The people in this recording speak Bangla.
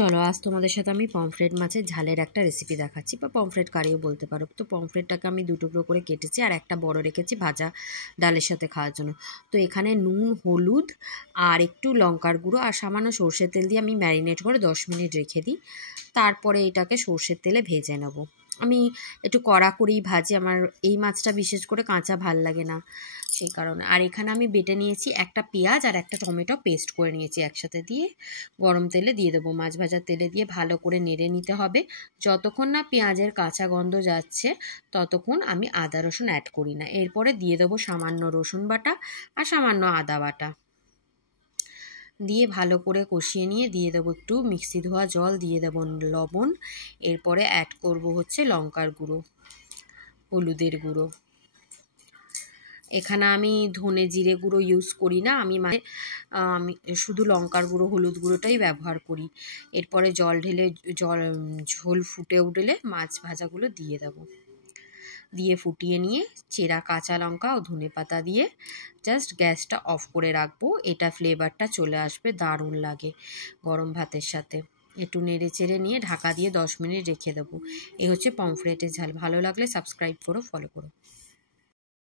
চলো আজ তোমাদের সাথে আমি পমফ্রেট মাছের ঝালের একটা রেসিপি দেখাচ্ছি, বা পমফ্রেট কারিও বলতে পারো। তো পমফ্রেটটাকে আমি 2 টুকরো করে কেটেছি, আর একটা বড় রেখেছি ভাজা ডালের সাথে খাওয়ার জন্য। তো এখানে নুন, হলুদ আর একটু লঙ্কার গুঁড়ো আর সামান্য সর্ষের তেল দিয়ে আমি ম্যারিনেট করে 10 মিনিট রেখে দিই। তারপরে এটাকে সর্ষের তেলে ভেজে নেব। আমি একটু কড়া করেই ভাজি, আমার এই মাছটা বিশেষ করে কাঁচা ভাল লাগে না, সেই কারণে। আর এখানে আমি বেটে নিয়েছি একটা পেঁয়াজ আর একটা টমেটো পেস্ট করে নিয়েছি একসাথে, দিয়ে গরম তেলে দিয়ে দেবো। মাছ ভাজার তেলে দিয়ে ভালো করে নেড়ে নিতে হবে। যতক্ষণ না পেঁয়াজের কাঁচা গন্ধ যাচ্ছে ততক্ষণ আমি আদা রসুন অ্যাড করি না। এরপরে দিয়ে দেবো সামান্য রসুন বাটা আর সামান্য আদা বাটা, দিয়ে ভালো করে কষিয়ে নিয়ে দিয়ে দেবো একটু মিক্সি ধোয়া জল, দিয়ে দেবো লবণ। এরপরে অ্যাড করব হচ্ছে লঙ্কার গুঁড়ো, হলুদের গুঁড়ো। এখানে আমি ধনে জিরে গুঁড়ো ইউজ করি না, আমি আমি শুধু লঙ্কার গুঁড়ো হলুদ গুঁড়োটাই ব্যবহার করি। এরপরে জল ঢেলে ঝোল ফুটে উঠলে মাছ ভাজাগুলো দিয়ে দেবো, দিয়ে ফুটিয়ে নিয়ে চেরা কাঁচা লঙ্কা ও ধনেপাতা দিয়ে জাস্ট গ্যাসটা অফ করে রাখবো। এটা ফ্লেভারটা চলে আসবে, দারুণ লাগে গরম ভাতের সাথে। একটু নেড়ে চেড়ে নিয়ে ঢাকা দিয়ে 10 মিনিট রেখে দেবো। এই হচ্ছে পমফ্রেটের ঝাল। ভালো লাগলে সাবস্ক্রাইব করো, ফলো করো।